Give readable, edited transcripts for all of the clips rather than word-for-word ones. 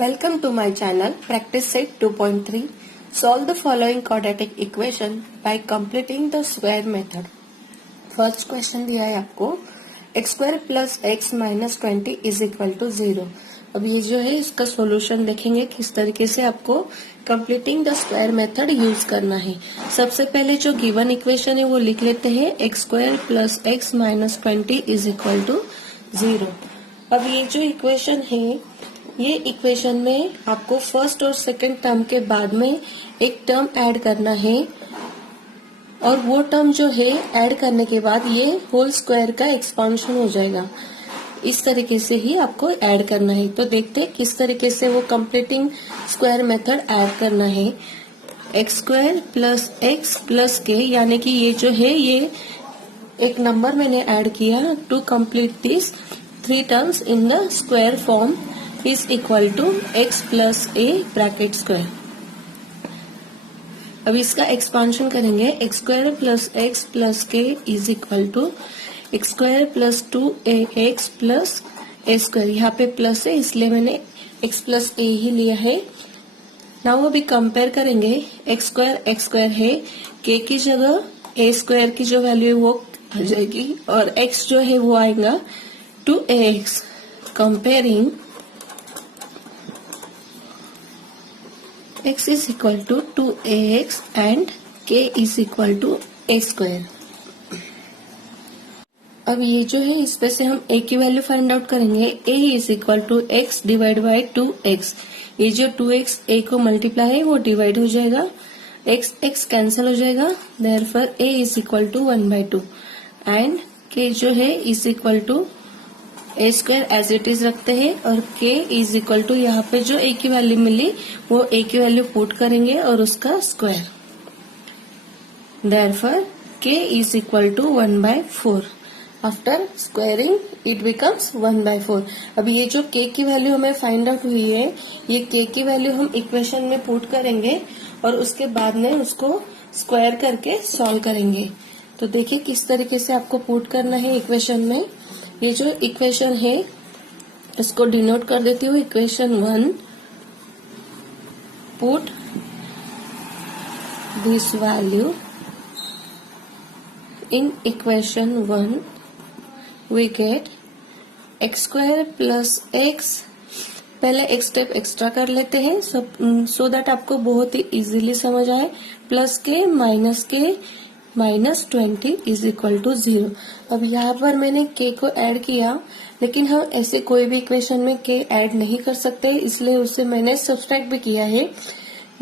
Welcome to my channel Practice Set 2.3. Solve the following quadratic equation by completing the square method. First question दिया है आपको x square plus x minus 20 is equal to 0. अब ये जो है इसका solution देखेंगे किस तरीके से आपको completing the square method use करना है। सबसे पहले जो गिवन इक्वेशन है वो लिख लेते हैं x square plus x minus 20 is equal to 0। अब ये जो इक्वेशन है ये इक्वेशन में आपको फर्स्ट और सेकंड टर्म के बाद में एक टर्म ऐड करना है और वो टर्म जो है ऐड करने के बाद ये होल स्क्वायर का एक्सपांशन हो जाएगा। इस तरीके से ही आपको ऐड करना है। तो देखते हैं किस तरीके से वो कंप्लीटिंग स्क्वायर मेथड ऐड करना है। X square plus x plus के यानी कि ये जो है ये एक नंबर मैंने ऐड किया to complete this three terms in the square form is equal to x plus a bracket square. अब इसका एक्सपांशन करेंगे x square plus x plus के is equal to x square plus 2ax plus A square. यहाँ पे plus है इसलिए मैंने x plus a ही लिया है। नाउ अभी कंपेयर करेंगे x स्क्वायर है k की जगह a स्क्वायर की जो वैल्यू है वो आ जाएगी और x जो है वो आएगा 2ax। Comparing x is equal to 2ax and k is equal to a square। अब ये जो है इस पे से हम a की वैल्यू फाइंड आउट करेंगे। a is equal to x divide by 2x। ये जो 2x a को मल्टीप्लाई है वो डिवाइड हो जाएगा, x कैंसिल हो जाएगा, therefore a is equal to 1/2 and k जो है is equal to a square as it is रखते हैं और k इज इक्वल टू यहाँ पे जो a की वैल्यू मिली वो a की वैल्यू पुट करेंगे और उसका square. Therefore k is equal to 1/4। After squaring it becomes 1/4। अब ये जो k की वैल्यू हमें फाइंड आउट हुई है ये k की वैल्यू हम इक्वेशन में पुट करेंगे और उसके बाद में उसको स्क्वायर करके सॉल्व करेंगे। तो देखिए किस तरीके से आपको पुट करना है इक्वेशन में। ये जो इक्वेशन है इसको डिनोट कर देती हूँ equation 1। Put this value in equation 1 we get x square plus x. पहले एक स्टेप एक्स्ट्रा कर लेते हैं सो दैट आपको बहुत ही इजीली समझ आए। Plus k minus 20 is equal to 0। अब यहाँ पर मैंने k को ऐड किया लेकिन हम ऐसे कोई भी इक्वेशन में k ऐड नहीं कर सकते इसलिए उससे मैंने सब्सट्रैक्ट भी किया है।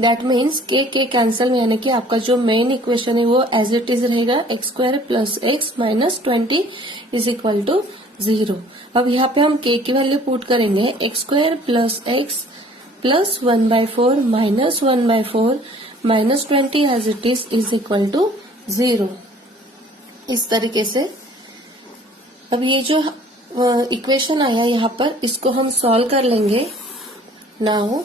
दैट मीन्स k कैंसिल यानी कि आपका जो मेन इक्वेशन है वो एज इट इज रहेगा x square plus x minus 20 is equal to 0। अब यहाँ पे हम k की वैल्यू पुट करेंगे x square plus x plus 1/4 minus 1/4 minus 20 as it is equal to 0। इस तरीके से अब ये जो इक्वेशन आया यहाँ पर इसको हम सॉल्व कर लेंगे। नाउ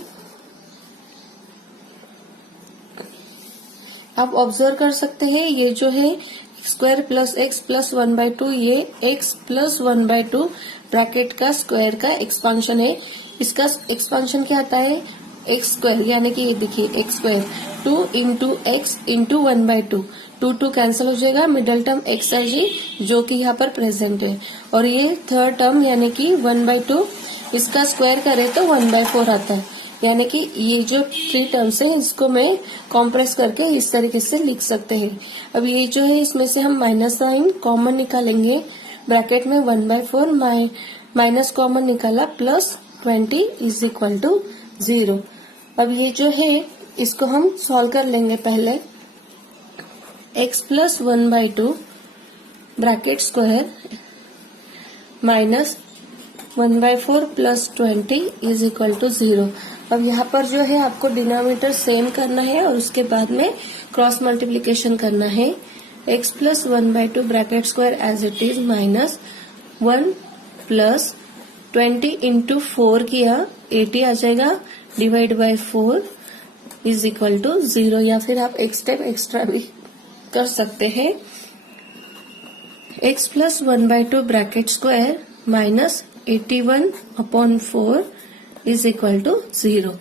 आप ऑब्जर्व कर सकते हैं ये जो है x square plus x plus 1/2 ये एक्स प्लस 1/2 ब्रैकेट का स्क्वायर का एक्सपांशन है। इसका एक्सपांशन क्या आता है एक्स स्क्वायर यानी कि ये देखिए x square 2 into x into 1/2। 2 cancel हो जाएगा, मिडल टर्म एक्स है जी जो कि यहाँ पर प्रेजेंट है और ये थर्ड टर्म यानी कि 1/2 इसका स्क्वायर करे तो 1/4 आता है। यानी कि ये जो थ्री टर्म्स है इसको मैं कॉम्प्रेस करके इस तरीके से लिख सकते हैं। अब ये जो है इसमें से हम माइनस साइन कॉमन निकालेंगे, ब्रैकेट में 1/4 माइनस कॉमन निकाला प्लस 20 इज इक्वल टू 0। अब ये जो है इसको हम सॉल्व कर लेंगे। पहले x plus 1/2 bracket square minus 1/4 plus 20 is equal to 0। अब यहाँ पर जो है आपको डिनोमिनेटर सेम करना है और उसके बाद में क्रॉस मल्टीप्लीकेशन करना है। x plus 1/2 bracket square as it is minus 1 plus 20 into 4 किया 80 आ जाएगा divide by 4 is equal to 0। या फिर आप एक स्टेप एक्स्ट्रा भी कर सकते हैं। x plus 1/2 bracket square minus 81/4 is equal to 0।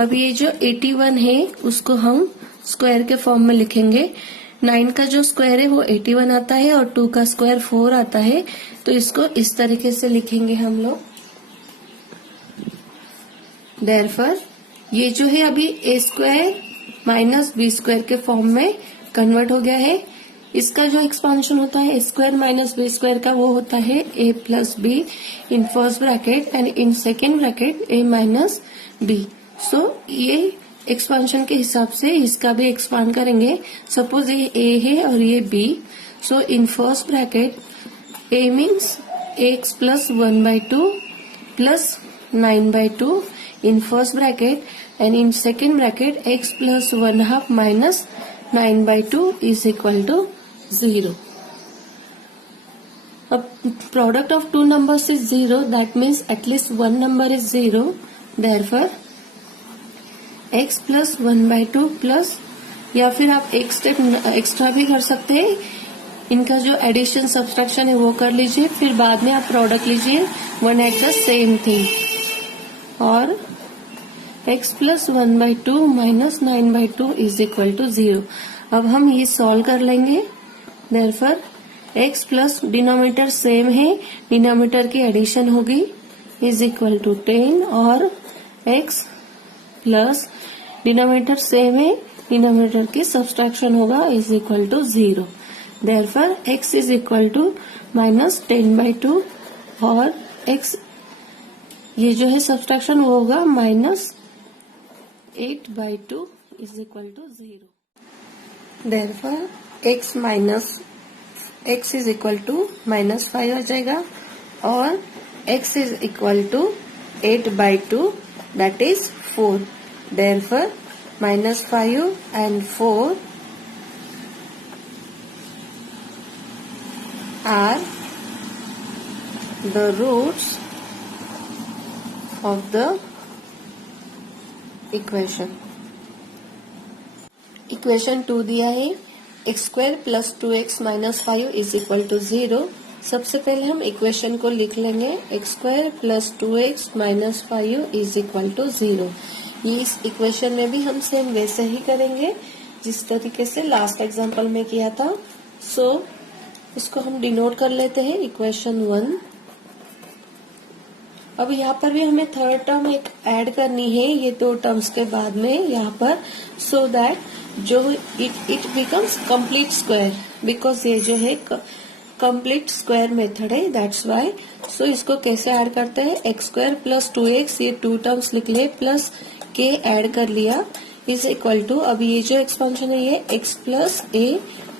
अब ये जो 81 है उसको हम स्क्वायर के फॉर्म में लिखेंगे। 9 का जो स्क्वायर है वो 81 आता है और 2 का स्क्वायर 4 आता है, तो इसको इस तरीके से लिखेंगे हम लोग। देयरफॉर ये जो है अभी a square minus B square के फॉर्म में कन्वर्ट हो गया है। इसका जो एक्सपांशन होता है a square minus B square का, वो होता है a plus B in first bracket and in second bracket a minus B. So ये एक्सपांशन के हिसाब से इसका भी एक्सपांड करेंगे। सपोज ये a है और ये b, so in first bracket a means x plus 1/2 plus 9/2 in first bracket and in second bracket x plus 1/2 minus 9/2 is equal to 0. अब product of two numbers is 0, that means at least one number is 0. Therefore x plus 1/2 plus, या फिर आप एक step extra भी कर सकते हैं, इनका जो एडिशन सब्सट्रैक्शन है वो कर लीजिए, फिर बाद में आप प्रोडक्ट लीजिए, one at the same thing. और x plus 1/2 minus 9/2 is equal to 0। अब हम ये सॉल्व कर लेंगे। Therefore x plus denominator same है, डिनोमिनेटर की एडिशन होगी, इज इक्वल टू 10, और x प्लस डिनोमिनेटर सेम है, डिनोमिनेटर की सब्सट्रैक्शन होगा, is equal to 0। Therefore x is equal to minus 10/2 और x ये जो है सब्सट्रैक्शन वो होगा minus 8/2 is equal to 0। Therefore x is equal to minus 5 आ जाएगा और x is equal to 8/2 that is 4। Therefore minus 5 and 4 are the roots of the equation 2 दिया है, x square plus 2x minus 5 is equal to 0। सबसे पहले हम equation को लिख लेंगे, x square plus 2x minus 5 is equal to 0। ये इस इक्वेशन में भी हम सेम वैसे ही करेंगे जिस तरीके से लास्ट एग्जांपल में किया था। सो इसको हम डिनोट कर लेते हैं इक्वेशन 1। अब यहाँ पर भी हमें थर्ड टर्म एक ऐड करनी है ये दो टर्म्स के बाद में यहाँ पर, सो दैट जो it becomes complete square, because ये जो है कंप्लीट स्क्वायर मेथड है, दैट्स वाई। सो इसको कैसे ऐड करते हैं, एक्स स्क्वायर प्लस 2x, ये टू टर्म्स लिख ले, प्लस के ऐड कर लिया, इज इक्वल टू, अब ये जो एक्सपांशन है ये x plus a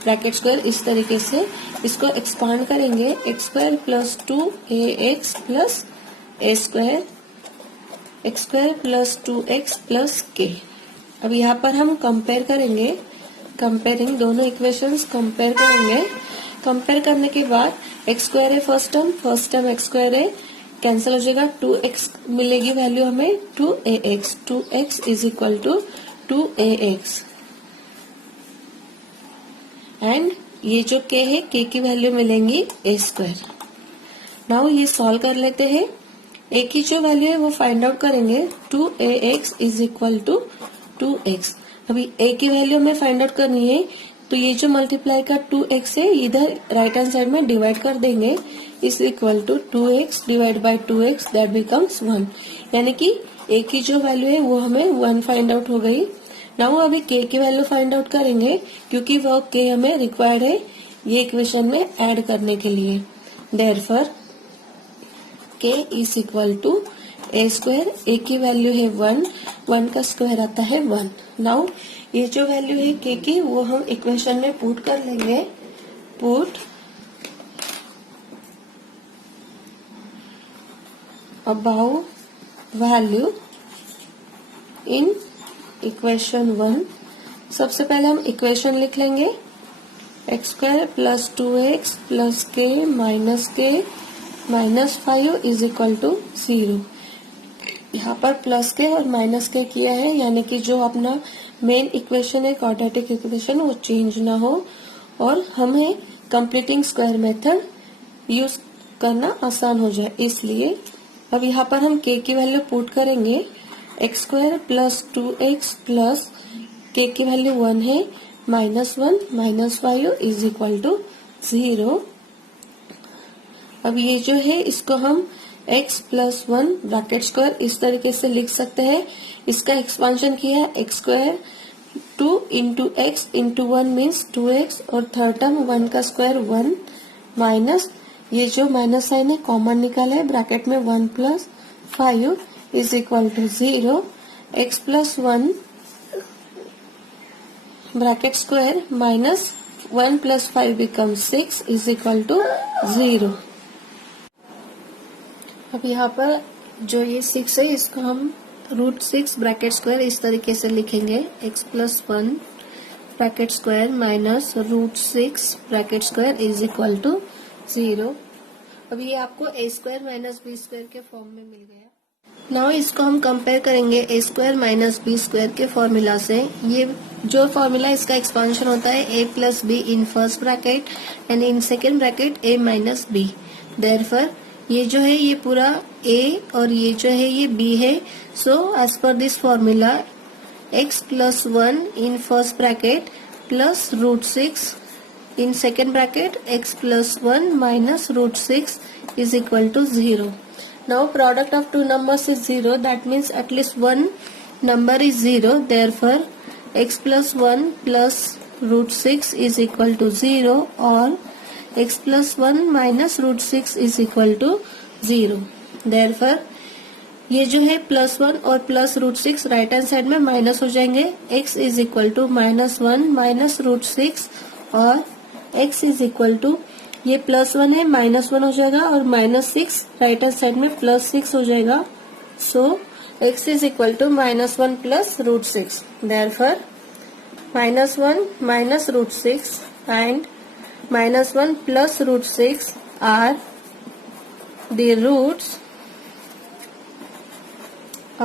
bracket square, इस तरीके से इसको एक्सपांड करेंगे, x square plus 2ax plus a square, x square plus 2x plus k। अब यहाँ पर हम कंपेयर करेंगे, कंपेयरिंग दोनों इक्वेशंस कंपेयर करेंगे। कंपेयर करने के बाद एक्स स्क्वायर है फर्स्ट टर्म एक्स स्क्वायर है, कैंसिल हो जाएगा, 2x मिलेगी वैल्यू हमें 2ax, 2x is equal to 2ax and ये जो k है k की वैल्यू मिलेंगी a स्क्वायर। नाउ ये सॉल्व कर लेते हैं, a की जो वैल्यू है वो फाइंड आउट करेंगे, 2ax is equal to 2x। अभी a की वैल्यू हमें फाइंड आउट करनी है, तो ये जो मल्टीप्लाई का 2x है इधर राइट हैंड साइड में डिवाइड कर देंगे, is equal to 2x divide by 2x, that becomes 1। यानी कि a की जो वैल्यू है वो हमें 1 फाइंड आउट हो गई। नाउ अभी k की वैल्यू फाइंड आउट करेंगे, क्योंकि वो k हमें रिक्वायर्ड है ये इक्वेशन में ऐड करने के लिए। Therefore k is equal to a square, a की वैल्यू है 1, 1 का स्क्वायर आता है 1। नाउ ये जो वैल्यू है k की वो हम इक्वेशन में पुट कर लेंगे, put about value in equation 1। सबसे पहले हम इक्वेशन लिख लेंगे, x square plus 2x plus k minus 5 is equal to 0। यहाँ पर प्लस के और माइनस के किया है, यानी कि जो अपना मेन इक्वेशन है क्वाड्रेटिक इक्वेशन वो चेंज ना हो और हमें कंप्लीटिंग स्क्वायर मेथड यूज करना आसान हो जाए, इसलिए अब यहाँ पर हम k की वैल्यू पुट करेंगे, x² plus 2x plus k की वैल्यू 1 है, -1 - 5 इज इक्वल टू 0। अब ये जो है इसको हम x प्लस 1 ब्रैकेट स्क्वायर इस तरीके से लिख सकते हैं। इसका एक्सपांशन किया है, x² 2 into x into 1 means 2x, और थर्ड टर्म 1 का स्क्वायर 1 माइनस ये जो माइनस साइन है कॉमन निकाला है, ब्रैकेट में 1 plus 5 is equal to 0। x plus 1 bracket square minus 1 plus 5 become 6 is equal to 0। अब यहाँ पर जो ये 6 है इसको हम √6 ब्रैकेट स्क्वायर इस तरीके से लिखेंगे, x plus 1 bracket square minus √6 bracket square is equal to 0। अब ये आपको a² माइनस b² के फॉर्म में मिल गया। नाउ इसको हम कंपेयर करेंगे a² माइनस b² के फॉर्मूला से। ये जो फॉर्मूला इसका एक्सपांशन होता है a plus b in first bracket and in second bracket a minus b। Therefore ये जो है ये पूरा a और ये जो है ये b है। So as per this formula x plus 1 in first bracket plus √6 in second bracket x plus 1 minus √6 is equal to 0. Now product of two numbers is 0, that means at least one number is 0, therefore x plus 1 plus √6 is equal to 0 or x plus 1 minus √6 is equal to 0. Therefore ये जो है +1 और plus √6 right hand side में minus हो जाएंगे, x is equal to -1 minus √6 और x is equal to ये +1 है -1 हो जाएगा और -6 राइट हैंड साइड में +6 हो जाएगा। So x is equal to -1 plus √6। Therefore -1 minus √6 and -1 plus √6 are the roots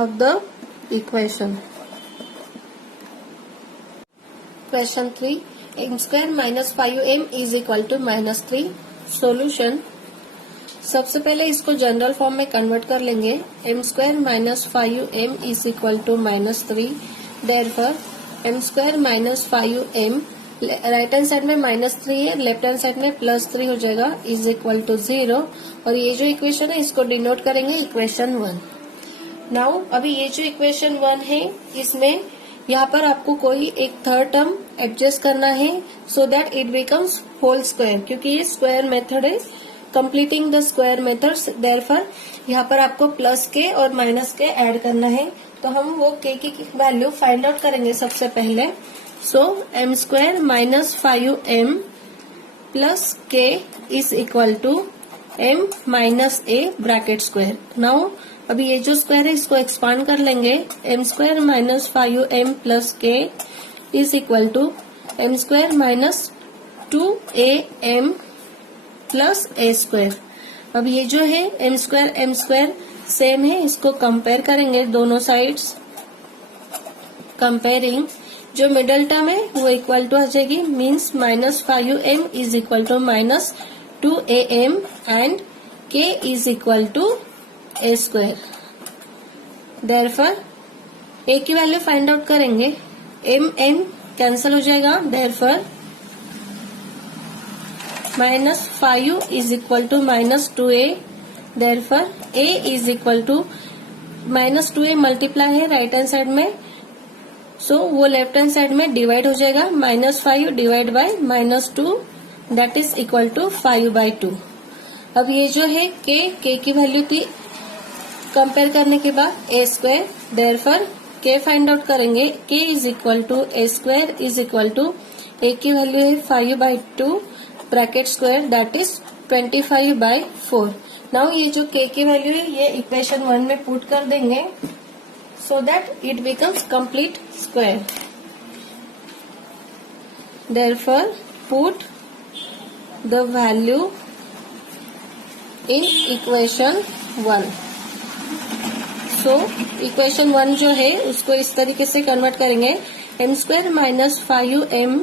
of the equation. Question 3. m² minus 5m is equal to -3. Solution. सबसे पहले इसको जनरल फॉर्म में कन्वर्ट कर लेंगे। m² minus 5m is equal to -3. Therefore m² minus 5m right hand side में -3 है, left hand side में +3 हो जाएगा इज इक्वल टू 0। और ये जो इक्वेशन है इसको डिनोट करेंगे इक्वेशन 1। नाउ अभी ये जो इक्वेशन 1 है इसमें यहाँ पर आपको कोई एक थर्ड टर्म एडजस्ट करना है so that it becomes whole square, क्योंकि ये स्क्वायर मेथड है, completing the square methods. Therefore यहाँ पर आपको प्लस के और माइनस के ऐड करना है। तो हम वो के की वैल्यू फाइंड आउट करेंगे सबसे पहले। So m² minus 5m plus के is equal to m minus a bracket square. Now अभी ये जो स्क्वायर है इसको एक्सपांड कर लेंगे। m² माइनस 5m प्लस के is equal to m² minus 2am plus a²। अब ये जो है m² सेम है, इसको कंपेयर करेंगे दोनों साइड्स। कंपेयरिंग जो मिडल टर्म है वो इक्वल टू आ जाएगी, means -5m is equal to -2am and k is equal to a²। Therefore a की वैल्यू फाइंड आउट करेंगे, m कैंसिल हो जाएगा। Therefore -5 is equal to -2a। Therefore a is equal to -2a multiply है right hand side में, so वो left hand side में divide हो जाएगा। -5 divide by -2 that is equal to 5/2। अब ये जो है k की वैल्यू थी कंपेयर करने के बाद a²। Therefore k find out करेंगे, k is equal to a² is equal to a की वैल्यू है 5/2 bracket square that is 25/4। Now ये जो k की वैल्यू है ये इक्वेशन 1 में पुट कर देंगे so that it becomes complete square. Therefore put the value in equation 1. So equation 1 जो है उसको इस तरीके से कन्वर्ट करेंगे, m² minus 5m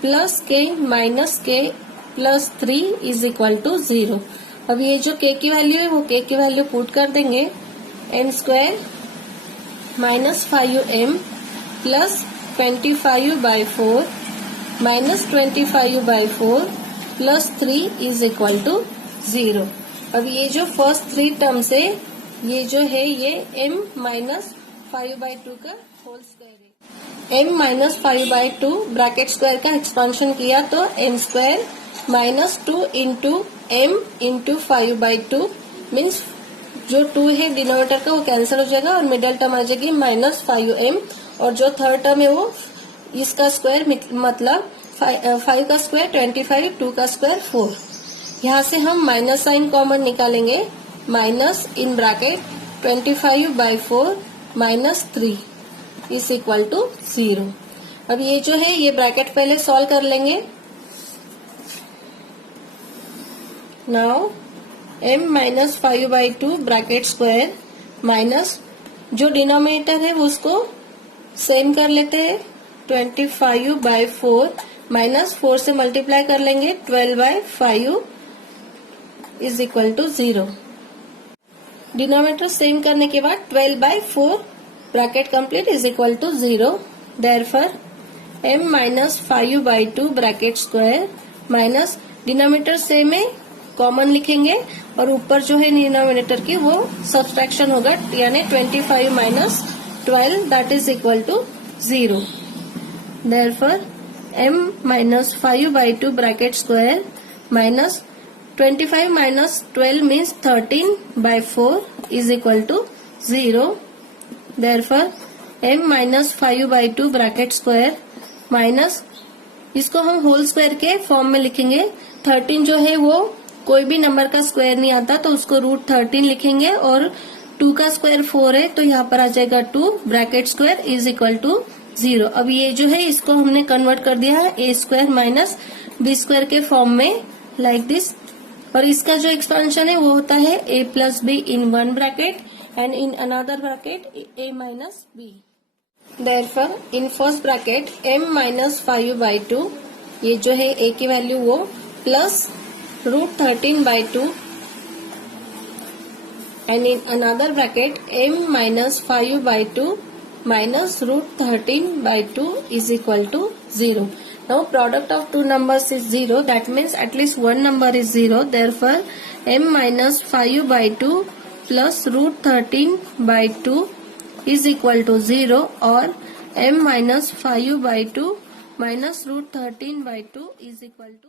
plus k minus k plus 3 is equal to 0। अब ये जो k की वैल्यू है वो k की वैल्यू पुट कर देंगे, m square minus 5m plus 25/4 minus 25/4 plus 3 is equal to 0। अब ये जो फर्स्ट 3 टर्म्स है ये जो है ये m माइनस 5/2 का होल स्क्वायर है। m माइनस 5/2 ब्रैकेट स्क्वायर का एक्सपांशन किया तो m square minus 2 into m into 5/2 means जो 2 है डिनोमिनेटर का वो कैंसिल हो जाएगा और मिडल टर्म आ जाएगी माइनस 5m और जो थर्ड टर्म है वो इसका स्क्वायर मतलब 5 का स्क्वायर 25, 2 का स्क्वायर 4। यहाँ से हम माइनस साइन कॉमन निकालेंगे, minus in bracket 25/4 minus 3 is equal to 0। अब ये जो है ये ब्रैकेट पहले सॉल्व कर लेंगे। Now m minus 5/2 bracket square minus जो डिनोमिनेटर है उसको सेम कर लेते हैं, 25/4 माइनस 4 से मल्टीप्लाई कर लेंगे 12/5 is equal to 0। Denominator same करने के बाद 12/4 bracket complete is equal to 0। Therefore m minus 5/2 bracket square minus denominator same है कॉमन लिखेंगे और ऊपर जो है डिनोमिनेटर की वो सब्सट्रैक्शन होगा यानी 25 minus 12 that is equal to 0। Therefore m minus 5/2 bracket square minus 25 minus 12 means 13/4 is equal to 0। Therefore m minus 5/2 bracket square minus इसको हम होल स्क्वायर के फॉर्म में लिखेंगे। 13 जो है वो कोई भी नंबर का स्क्वायर नहीं आता तो उसको √13 लिखेंगे और 2 का स्क्वायर 4 है तो यहाँ पर आ जाएगा 2 bracket square is equal to 0। अब ये जो है इसको हमने कन्वर्ट कर दिया है a square minus b square के फॉर्म में लाइक दिस और इसका जो एक्सपेंशन है वो होता है a plus b in one bracket and in another bracket a minus b। Therefore in first bracket m minus 5/2 ये जो है a की वैल्यू वो plus √13/2 and in another bracket m minus 5/2 minus √13/2 is equal to 0. Now product of two numbers is 0, that means at least one number is 0. Therefore m minus 5/2 plus √13/2 is equal to 0 or m minus 5/2 minus √13/2 is equal to,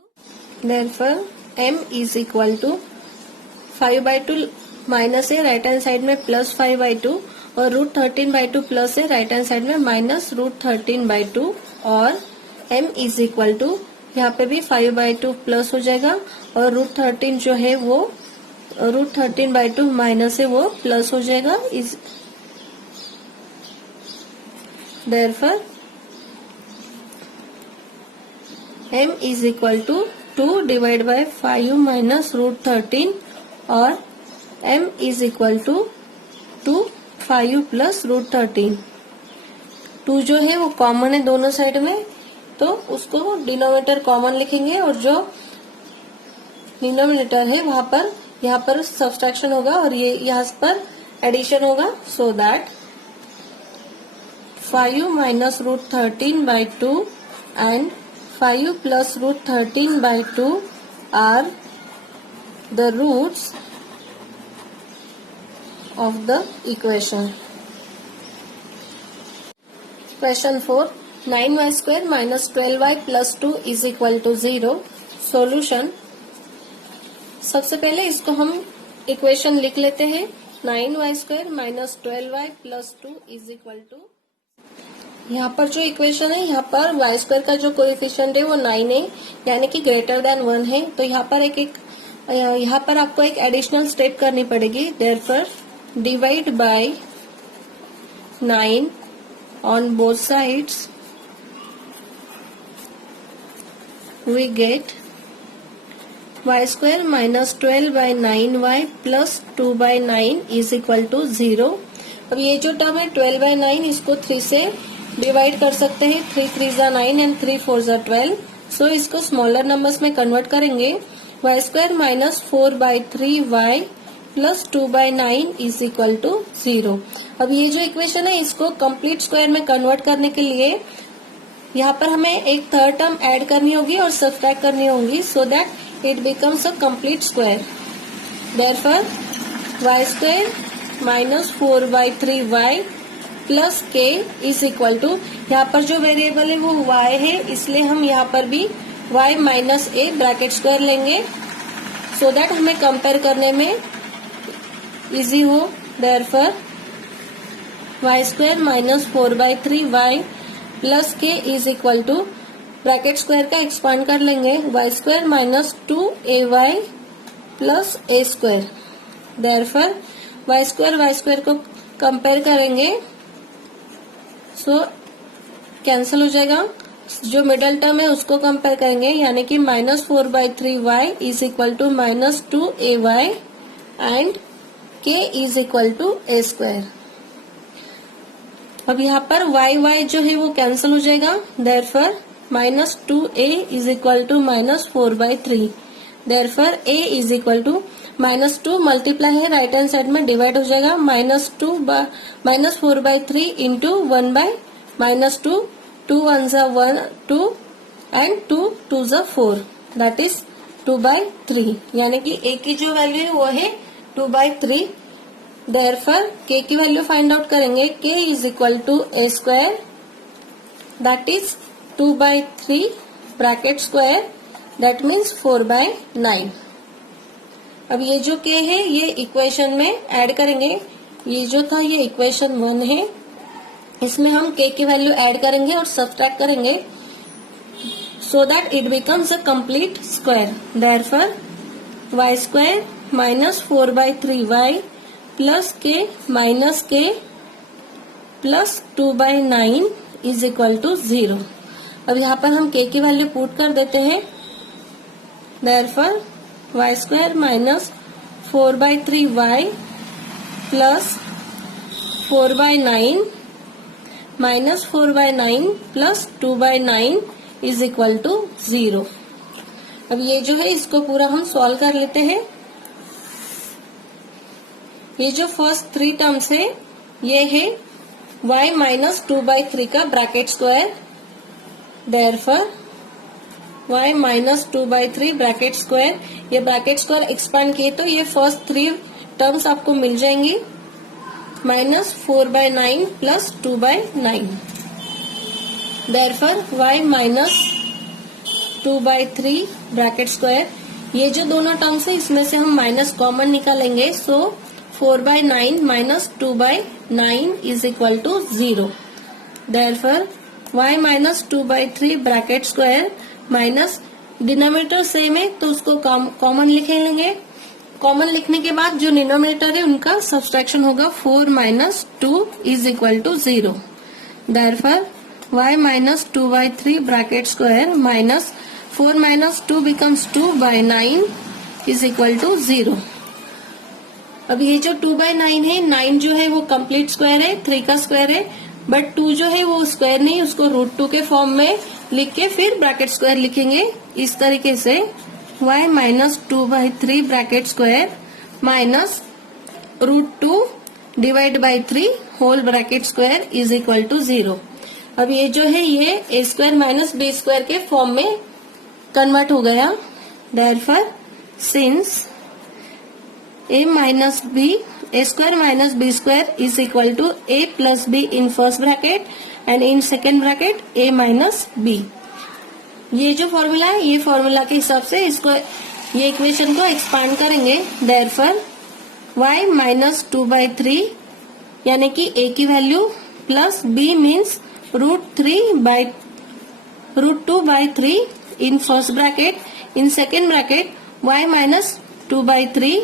therefore m is equal to 5/2 minus है right hand side में plus 5/2 और √13/2 plus है right hand side में minus √13/2 और m is equal to यहाँ पे भी 5/2 plus हो जाएगा और √13 जो है वो √13/2 माइनस है वो प्लस हो जाएगा is therefore m is equal to 2 divide by 5 minus √13 और m is equal to 5 plus √13। 2 जो है वो कॉमन है दोनों साइड में तो उसको डिनोमिनेटर कॉमन लिखेंगे और जो डिनोमिनेटर है वहां पर यहाँ पर सब्सट्रैक्शन होगा और ये यहाँ पर एडिशन होगा so that 5 minus √13/2 and 5 plus √13/2 are the roots of the equation. Question 4. 9y square minus 12y plus 2 is equal to 0. Solution. सबसे पहले इसको हम इक्वेशन लिख लेते हैं। 9y square minus 12y plus 2 is equal to, यहाँ पर जो इक्वेशन है यहाँ पर y स्क्वायर का जो कोएफिशिएंट है वो 9 है यानी कि ग्रेटर देन 1 है तो यहाँ पर यहाँ पर आपको एक एडिशनल स्टेप करनी पड़ेगी। Therefore divide by 9 on both sides we get y square minus 12/9y plus 2/9 is equal to 0। अब ये जो टर्म है 12/9 इसको 3 से डिवाइड कर सकते हैं। 3 3 9 एंड 3 4 12। सो इसको स्मॉलर नंबर्स में कन्वर्ट करेंगे y square minus 4/3y plus 2/9 is equal to 0। अब ये जो इक्वेशन है इसको कंप्लीट स्क्वायर में कन्वर्ट करने के लिए यहाँ पर हमें एक थर्ड टर्म ऐड करनी होगी और सब्ट्रैक्ट करनी होगी so that it becomes a complete square. Therefore y square minus 4/3y plus k is equal to, यहाँ पर जो वेरिएबल है वो y है इसलिए हम यहाँ पर भी y minus a bracket square लेंगे सो दैट हमें कंपेयर करने में इजी हो। Therefore y square minus 4/3y plus k is equal to, bracket square का एक्सपांड कर लेंगे, y square minus 2ay plus a square. Therefore y square को compare करेंगे सो कैंसिल हो जाएगा, जो मिडल टर्म है उसको कंपेयर करेंगे यानी कि minus 4/3y is equal to minus 2ay and k is equal to a square. अब यहाँ पर y जो है वो कैंसिल हो जाएगा, therefore minus 2a is equal to minus 4/3। Therefore a is equal to minus 2 multiply है राइट हैंड साइड में डिवाइड हो जाएगा, minus 4/3 into 1 minus 2, 2 1 1 2 and 2 2 4 that is 2/3 यानी कि a की जो वैल्यू है वो है 2/3। देयरफॉर k की वैल्यू फाइंड आउट करेंगे, k is equal to a square that is 2/3 bracket square that means 4/9। अब ये जो k है ये इक्वेशन में ऐड करेंगे, ये जो था ये इक्वेशन 1 है, इसमें हम k की वैल्यू ऐड करेंगे और सब्ट्रैक्ट करेंगे so that it becomes a complete square. Therefore y square minus 4/3y plus k plus 2/9 is equal to 0। अब यहाँ पर हम k की वैल्यू पुट कर देते हैं, therefore y square minus 4/3y plus 4/9 minus 4/9 plus 2/9 is equal to 0। अब ये जो है इसको पूरा हम सॉल्व कर लेते हैं। ये जो फर्स्ट 3 टर्म्स है ये है y माइनस 2/3 का bracket square, therefore y minus 2/3 bracket square, ये ब्रैकेट स्क्वायर एक्सपांड किए तो ये फर्स्ट 3 टर्म्स आपको मिल जाएंगी, minus 4/9 plus 2/9। Therefore y minus 2/3 bracket square, ये जो दोनों टर्म्स है इसमें से हम माइनस कॉमन निकालेंगे so 4/9 minus 2/9 is equal to 0। Therefore y minus 2/3 bracket square minus denominator same है तो उसको कॉमन लिख लेंगे, कॉमन लिखने के बाद जो डिनोमिनेटर है उनका सब्सट्रैक्शन होगा, 4 minus 2 is equal to 0। Therefore y minus 2/3 bracket square minus 4 minus 2 becomes 2/9 is equal to 0। अब ये जो 2/9 है, 9 जो है वो कंप्लीट स्क्वायर है, 3 का स्क्वायर है, बट 2 जो है वो स्क्वायर नहीं, उसको √2 के फॉर्म में लिख के फिर ब्रैकेट स्क्वायर लिखेंगे इस तरीके से, y minus 2/3 bracket square minus √2 divide by 3 whole bracket square is equal to 0। अब ये जो है ये a square minus b square के फॉर्म में कन्वर्ट हो गया। Therefore since a minus b, a square minus b square is equal to a plus b in first bracket and in second bracket a minus b। ये जो formula है ये formula के हिसाब से इसको ये इक्वेशन को एक्सपांड करेंगे। देयरफॉर y माइनस 2/3 यानी कि a की value plus b means √2/3 in first bracket, in second bracket y minus 2/3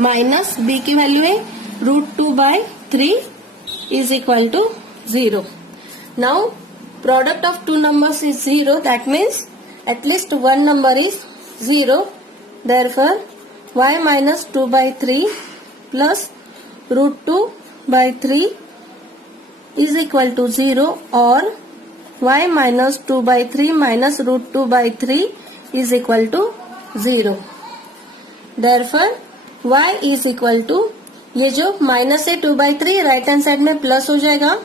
minus b की वैल्यू है √2/3 is equal to 0। Now product of two numbers is 0, that means at least one number is 0. Therefore y minus 2/3 plus √2/3 is equal to 0 or y minus 2/3 minus √2/3 is equal to 0। Therefore y is equal to, ये जो minus है 2/3 right hand side में plus हो जाएगा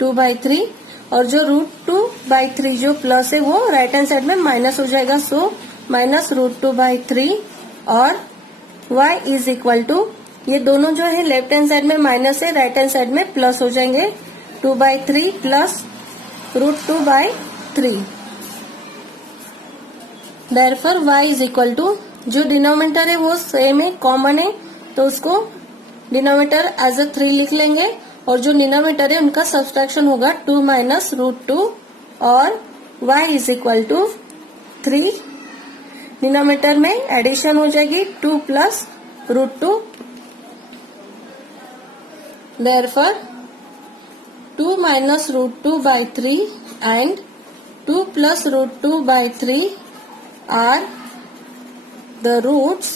2/3, और जो √2/3 जो plus है वो राइट हैंड साइड में माइनस हो जाएगा, सो माइनस √2/3। और y इज इक्वल टू, ये दोनों जो है लेफ्ट हैंड साइड में माइनस है, राइट हैंड साइड में प्लस हो जाएंगे 2/3 plus √2/3। Therefore y is equal to, जो डिनोमिनेटर है वो सेम है, कॉमन है, तो उसको डिनोमिनेटर एज अ 3 लिख लेंगे, और जो डिनोमिनेटर है उनका सब्सट्रैक्शन होगा 2 माइनस √2, और y is equal to 3। Denominator में एडिशन हो जाएगी 2 plus √2। Therefore 2 minus √2/3 and 2 plus √2/3 are the roots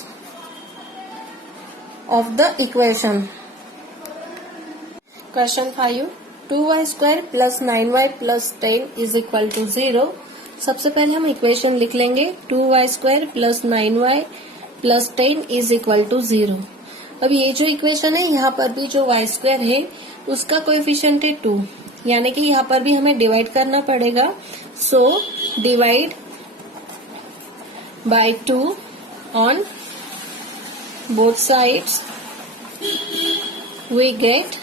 of the equation. Question 5. 2y square plus 9y plus 10 is equal to 0. सबसे पहले हम इक्वेशन लिख लेंगे 2y square plus 9y plus 10 is equal to 0। अब ये जो इक्वेशन है यहाँ पर भी जो y स्क्वायर है उसका कोएफिशिएंट है 2, यानी कि यहाँ पर भी हमें डिवाइड करना पड़ेगा, so divide by 2 on both sides, we get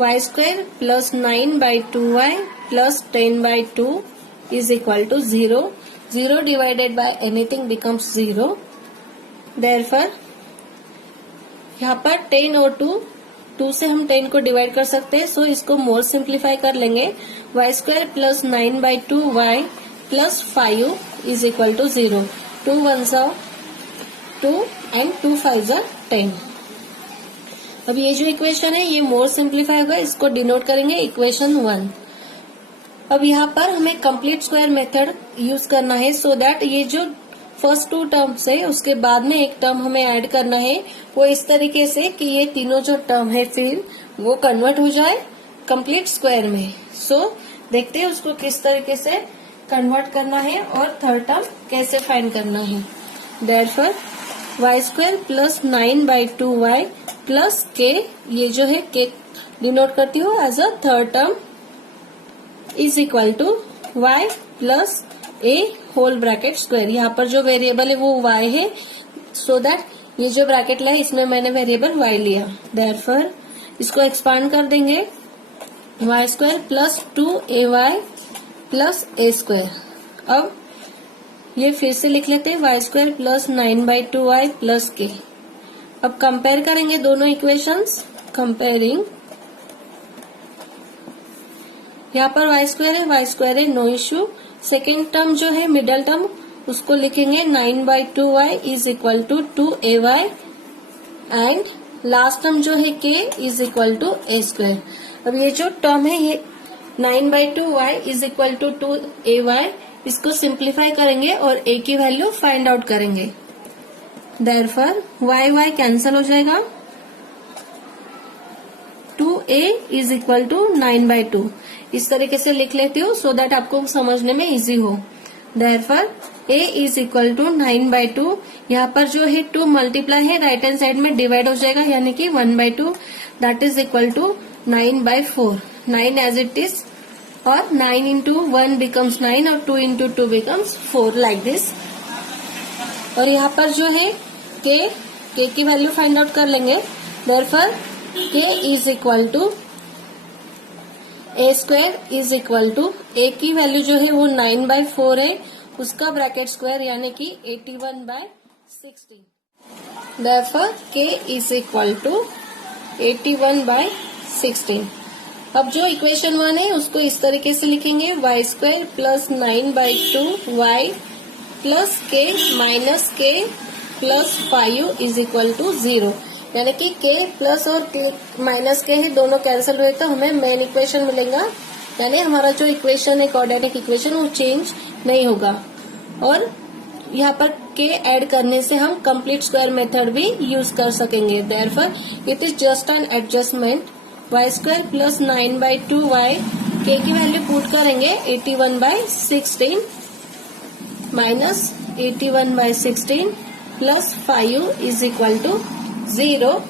y square plus 9/2y plus 10/2 is equal to 0। 0 divided by anything becomes 0। देयरफॉर यहाँ पर 10 और 2 से हम 10 को डिवाइड कर सकते हैं, सो इसको मोर सिंप्लीफाई कर लेंगे। y square plus 9/2y plus 5 is equal to 0। 2 1s are 2 and 2 5s are 10। अब ये जो इक्वेशन है ये मोर सिंप्लीफाई होगा, इसको डिनोट करेंगे इक्वेशन 1। अब यहाँ पर हमें कंप्लीट स्क्वायर मेथड यूज करना है, सो दैट ये जो फर्स्ट 2 टर्म्स है उसके बाद में एक टर्म हमें ऐड करना है, वो इस तरीके से कि ये तीनों जो टर्म है फिर वो कन्वर्ट हो जाए कंप्लीट स्क्वायर में। सो देखते हैं उसको किस तरीके से कन्वर्ट करना है और थर्ड टर्म कैसे फाइंड करना है। Therefore y square plus 9/2y plus k, ये जो है k डिनोट करती हूँ as a third term, is equal to y plus a whole bracket square. यहाँ पर जो वेरिएबल है वो y है, सो दैट ये जो ब्रैकेट लिया इसमें मैंने वेरिएबल y लिया। देयरफॉर इसको एक्सपांड कर देंगे, y square plus 2ay plus a square. अब ये फिर से लिख लेते हैं y square plus 9/2y plus k। अब कंपेयर करेंगे दोनों इक्वेशंस, कंपेयरिंग, यहाँ पर y स्क्वायर है नो इश्यू। सेकेंड टर्म जो है मिडल टर्म उसको लिखेंगे 9/2y is equal to 2ay, and last term जो है k is equal to a square. अब ये जो टर्म है ये 9/2y is equal to 2ay, इसको सिंप्लीफाई करेंगे और a की वैल्यू फाइंड आउट करेंगे। देयरफॉर y कैंसिल हो जाएगा, 2a इज इक्वल टू 9/2। इस तरीके से लिख लेती हूँ सो दैट आपको समझने में इजी हो। Therefore a is equal to 9/2, यहाँ पर जो है 2 मल्टीप्लाई है राइट हैंड साइड में डिवाइड हो जाएगा, यानी कि 1/2 that is equal to 9/4। 9 as it is, और 9 इंटू 1 बिकम्स 9 और 2 इंटू 2 बिकम्स 4 लाइक दिस। और यहाँ पर जो है k की वैल्यू फाइंड आउट कर लेंगे। Therefore k is equal to a square is equal to a की वैल्यू जो है वो 9/4 है, उसका ब्रैकेट स्क्वायर यानी कि 81/16। Therefore k is equal to 81/16। अब जो इक्वेशन 1 है उसको इस तरीके से लिखेंगे, y square plus 9/2y plus k minus k plus 5 is equal to 0, यानी कि k प्लस और k माइनस k है दोनों कैंसिल हुए तो हमें मेन इक्वेशन मिलेगा, यानी हमारा जो इक्वेशन है क्वाड्रेटिक इक्वेशन वो चेंज नहीं होगा। और यहाँ पर k ऐड करने से हम कंप्लीट स्क्वायर मेथड भी यूज कर सकेंगे। Therefore it is just an adjustment, y square plus 9/2y, k की वैल्यू पुट करेंगे 81/16 minus 81/16 plus 5u is equal to 0।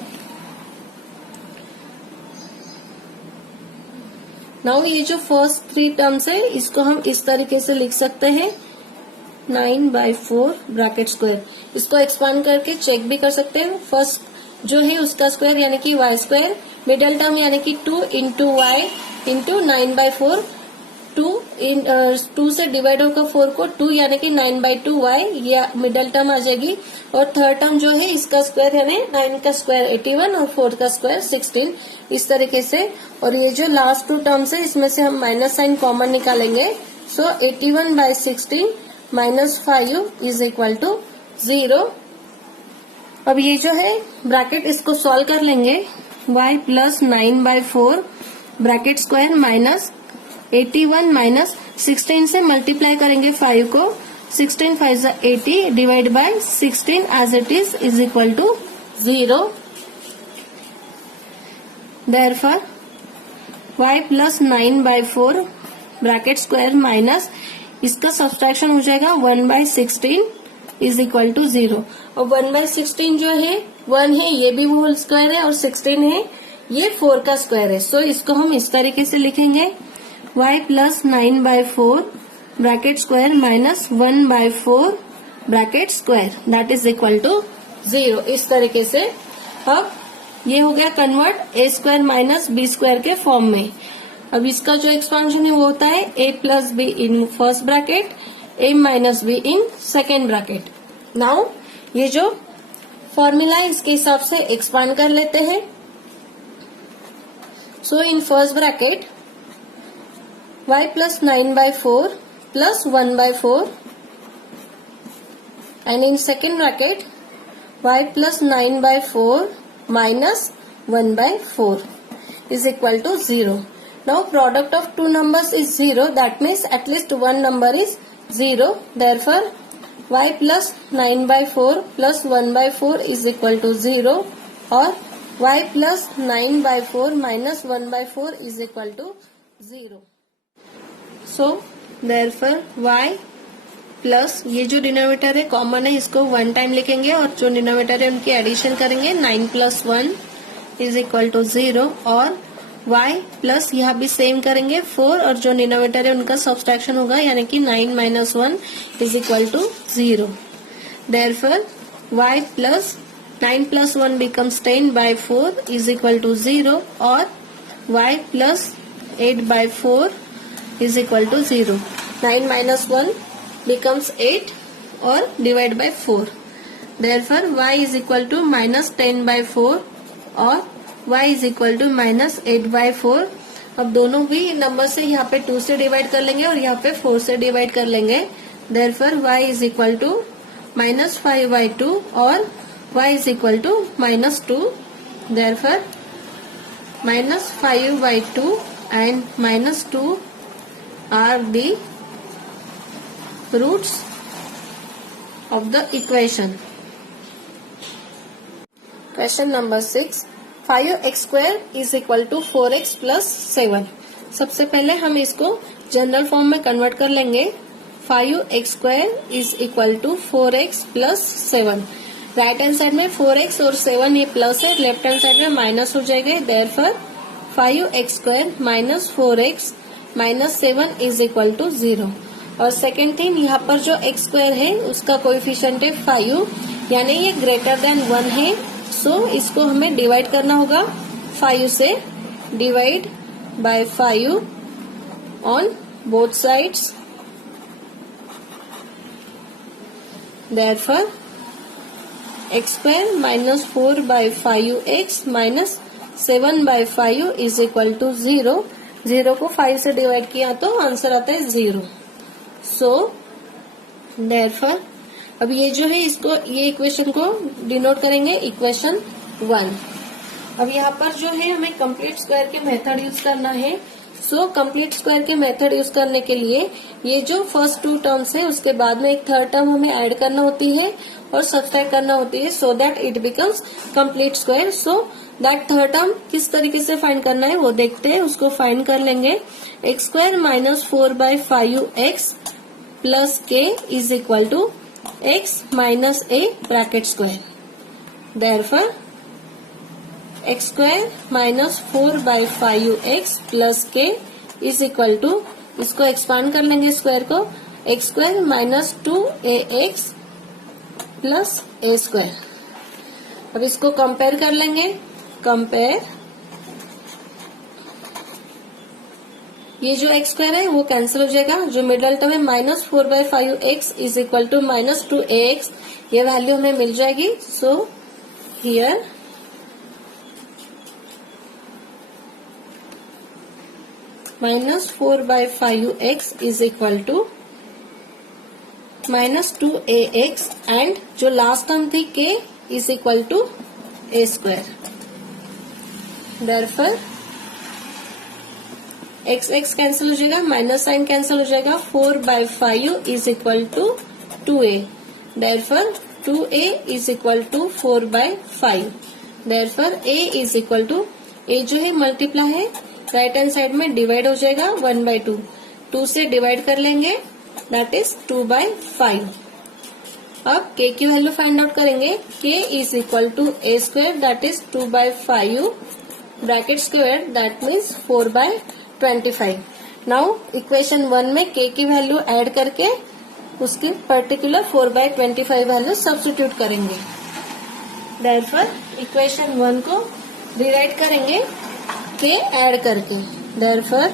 Now ये जो फर्स्ट 3 टर्म्स है इसको हम इस तरीके से लिख सकते हैं 9/4 ब्रैकेट स्क्वायर। इसको एक्सपांड करके चेक भी कर सकते हैं। फर्स्ट जो है उसका स्क्वायर यानी कि y स्क्वायर, मिडिल टर्म यानी कि 2 इंटू वाई इंटू 9/4, 2 से डिवाइड होकर 4 को 2 यानी कि 9/2y, ये मिडिल टर्म आ जाएगी। और थर्ड टर्म जो है इसका स्क्वायर यानी 9 का स्क्वायर 81 और 4 का स्क्वायर 16, इस तरीके से। और ये जो लास्ट 2 टर्म्स है इसमें से हम माइनस साइन कॉमन निकालेंगे। So 81/16 minus 5u is equal to 0। अब ये जो है ब्रैकेट इसको सॉल्व कर लेंगे। y plus 9/4 bracket square minus 81 minus 16 से मल्टीप्लाई करेंगे 5 को, 16 5 80 divide by 16 as it is equal to 0। Therefore y plus 9/4 bracket square minus इसका सब्सट्रैक्शन हो जाएगा 1/16 इज इक्वल टू 0। और 1/16 जो है 1 है, ये भी होल स्क्वायर है, और 16 है ये 4 का स्क्वायर है। सो इसको हम इस तरीके से लिखेंगे y plus 9/4 bracket square minus 1/4 bracket square that is equal to 0। इस तरीके से अब ये हो गया convert a square minus b square के फॉर्म में। अब इसका जो एक्सपांशन है वो होता है a plus b in first bracket, a minus b in second bracket. Now ये जो फॉर्मूला है इसके हिसाब से एक्सपांड कर लेते हैं। So in first bracket y plus 9/4 plus 1/4 and in second bracket y plus 9/4 minus 1/4 is equal to 0. Now product of two numbers is 0. That means at least one number is 0. Therefore y plus 9/4 plus 1/4 is equal to 0, or y plus 9/4 minus 1/4 is equal to 0. So therefore y plus ये जो denominator है common है इसको 1 time लिखेंगे, और जो denominator है उनकी एडिशन करेंगे 9 + 1 इज इक्वल टू 0, और y प्लस यहाँ भी सेम करेंगे 4, और जो डिनोमिनेटर है उनका सब्सट्रैक्शन होगा यानी कि 9 - 1 is equal to 0। Therefore y plus 9 + 1 becomes 10/4 is equal to 0, और y plus 8/4 is equal to 0। 9 - 1 becomes 8 और divide by 4. Therefore y is equal to minus 10/4 और y is equal to minus 8/4। अब दोनों भी नंबर से यहाँ पे 2 से डिवाइड कर लेंगे और यहाँ पे 4 से डिवाइड कर लेंगे। Therefore y is equal to minus 5/2 और y is equal to minus 2. Therefore minus 5/2 and minus 2 are the roots of the equation. Question number 6. 5x square is equal to 4x plus 7. सबसे पहले हम इसको general form में convert कर लेंगे। 5x square is equal to 4x plus 7. Right hand side में 4x और 7 ये प्लस है, लेफ्ट हैंड साइड में माइनस हो जाएगा। Therefore 5x square minus 4x minus 7 is equal to 0। और सेकेंड थिंग यहाँ पर जो x स्क्वायर है उसका कोएफिशिएंट है 5 यानी ये ग्रेटर देन 1 है। सो इसको हमें डिवाइड करना होगा 5 से। Divide by 5 on both sides. Therefore x square minus 4/5x minus 7/5 is equal to 0। 0 को 5 से डिवाइड किया तो आंसर आता है 0। सो देयरफॉर अब ये जो है इसको ये इक्वेशन को डिनोट करेंगे इक्वेशन 1। अब यहाँ पर जो है हमें कंप्लीट स्क्वायर के मेथड यूज करना है। सो कंप्लीट स्क्वायर के मेथड यूज करने के लिए ये जो फर्स्ट 2 टर्म्स है उसके बाद में एक थर्ड टर्म हमें ऐड करना होती है और सब्सट्रैक्ट करना होती है, so that it becomes complete square. So that third term किस तरीके से फाइंड करना है वो देखते हैं। उसको फाइंड कर लेंगे। x square minus 4/5x plus के is equal to X minus A bracket square. Therefore x square minus 4/5x plus के इज इक्वल टू, इसको एक्सपांड कर लेंगे स्क्वायर को, X square minus 2ax plus ए स्क्वायर. अब इसको कंपेयर कर लेंगे. कंपेयर, ये जो एक्स स्क्वायर है वो कैंसिल हो जाएगा. जो मिडल टर्म है minus 4/5x is equal to minus 2ax, ये वैल्यू हमें मिल जाएगी. So here minus 4/5x is equal to minus 2ax and जो लास्ट टर्म थी k is equal to a square. Therefore x cancel हो जाएगा, माइनस साइन कैंसिल हो जाएगा. 4/5 is equal to 2a. Therefore 2a is equal to 4/5. Therefore a is equal to, a जो है multiply है, right hand side में divide हो जाएगा 1/2. 2 से डिवाइड कर लेंगे, दैट इज 2/5. अब k की वैल्यू फाइंड आउट करेंगे. k is equal to a square, that is 2/5 bracket square, that means 4/25. Now equation 1 में k की वैल्यू ऐड करके उसकी पर्टिकुलर 4/25 वैल्यू सब्स्टिट्यूट करेंगे. देयरफॉर इक्वेशन 1 को रिराइट करेंगे k ऐड करके. Therefore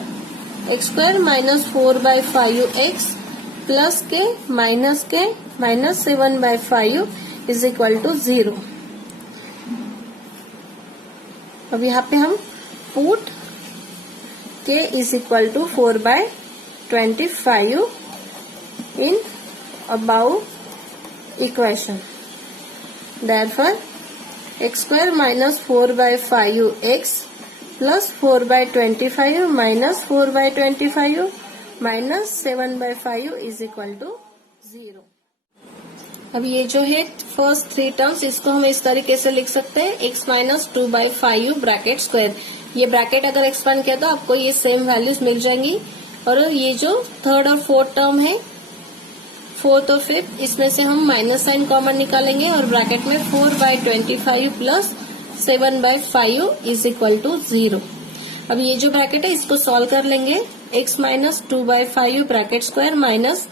x square minus 4/5x plus k minus 7/5 is equal to 0. अब यहाँ पे हम put k is equal to 4/25 in about equation. Therefore x square minus 4/5x plus 4/25 minus 4/25 minus 7/5 is equal to 0. अब ये जो है first 3 terms, इसको हम इस तरीके से लिख सकते हैं, x माइनस 2/5 ब्रैकेट स्क्वायर. ये ब्रैकेट अगर एक्सपांड किया तो आपको ये सेम वैल्यूज मिल जाएंगी. और ये जो थर्ड और फोर्थ टर्म है, फोर्थ और फिफ्थ, इसमें से हम माइनस साइन कॉमन निकालेंगे और ब्रैकेट में 4/25 प्लस 7/5 इज इक्वल टू 0. अब ये जो ब्रैकेट है इसको सॉल्व कर लेंगे. x minus 2/5 bracket square minus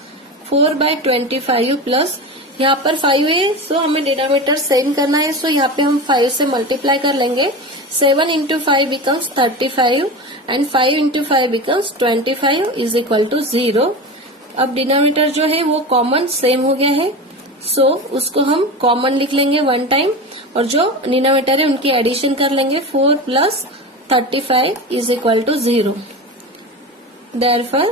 4/25 plus, यहाँ पर 5 है सो हमें डिनोमिनेटर सेम करना है, सो यहाँ पे हम 5 से मल्टीप्लाई कर लेंगे. 7 into 5 becomes 35 and 5 into 5 becomes 25 is equal to 0. अब डिनोमिनेटर जो है वो कॉमन सेम हो गया है, सो उसको हम कॉमन लिख लेंगे 1 टाइम और जो डिनोमिनेटर है उनकी एडिशन कर लेंगे. 4 plus 35 is equal to 0. Therefore,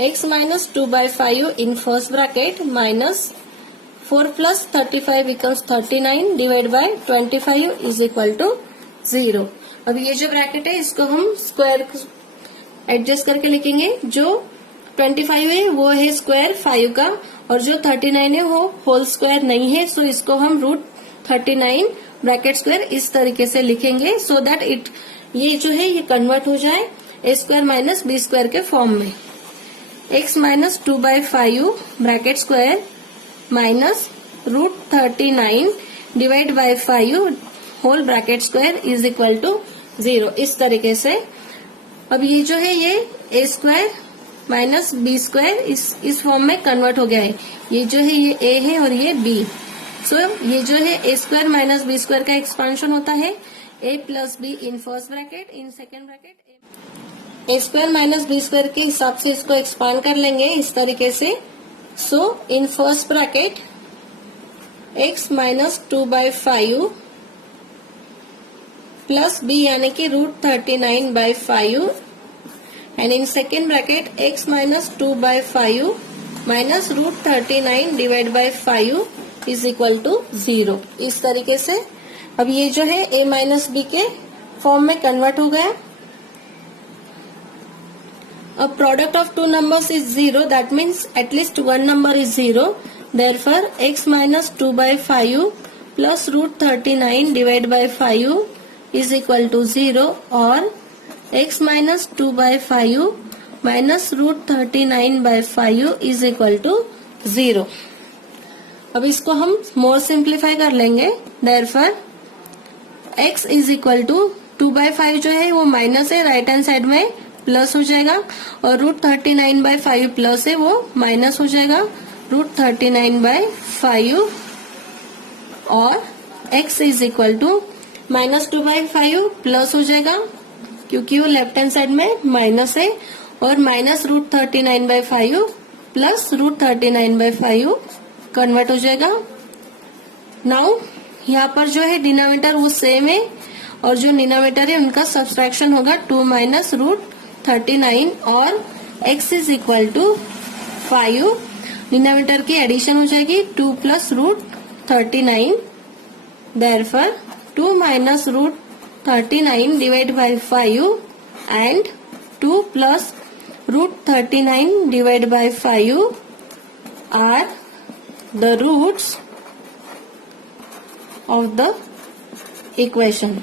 x minus 2/5 in first bracket minus 4 plus 35 becomes 39 divided by 25 is equal to 0. अब ये जो ब्रैकेट है इसको हम स्क्वायर एडजस्ट करके लिखेंगे. जो 25 है वो है स्क्वायर 5 का और जो 39 है वो होल स्क्वायर नहीं है, सो इसको हम √39 ब्रैकेट स्क्वायर इस तरीके से लिखेंगे सो दैट इट, ये जो है ये कन्वर्ट हो जाए a square minus B square के फॉर्म में. x minus 2/5 bracket square minus √39 divide by 5 whole bracket square is equal to 0. इस तरीके से अब ये जो है ये a square minus B square इस फॉर्म में कन्वर्ट हो गया है. ये जो है ये ए है और ये बी, सो ये जो है A square minus B square का एक्सपांशन होता है A plus B in first bracket, in second bracket A square minus B square के हिसाब से इसको एक्सपांड कर लेंगे इस तरीके से. So in first bracket x minus 2/5 plus b यानी कि √39/5 and in second bracket x minus 2/5 minus √39 divide by 5 is equal to 0. इस तरीके से अब ये जो है a माइनस बी के फॉर्म में कन्वर्ट हो गया. अब product of two numbers is 0, that means at least one number is 0. Therefore x minus 2/5 plus √39 divide by 5 is equal to 0 और x minus 2/5 minus root 39/5 is equal to 0। अब इसको हम more simplify कर लेंगे। Therefore x is equal to 2/5 जो है वो minus है, राइट हैंड साइड में प्लस हो जाएगा, और रूट 39/5 प्लस है वो माइनस हो जाएगा रूट 39/5, और x is equal to minus 2/5 plus हो जाएगा क्योंकि वो लेफ्ट हैंड साइड में माइनस है, और minus root 39/5 plus root 39/5 convert हो जाएगा। नाउ यहाँ पर जो है डिनोमिनेटर वो सेम है, और जो डिनोमिनेटर है उनका सब्सट्रैक्शन होगा 2 माइनस रूट 39, और x is equal to 5, denominator की एडिशन हो जाएगी 2 plus root 39। Therefore 2 minus root 39 divide by 5 and 2 plus root 39 divide by 5 are the roots of the equation.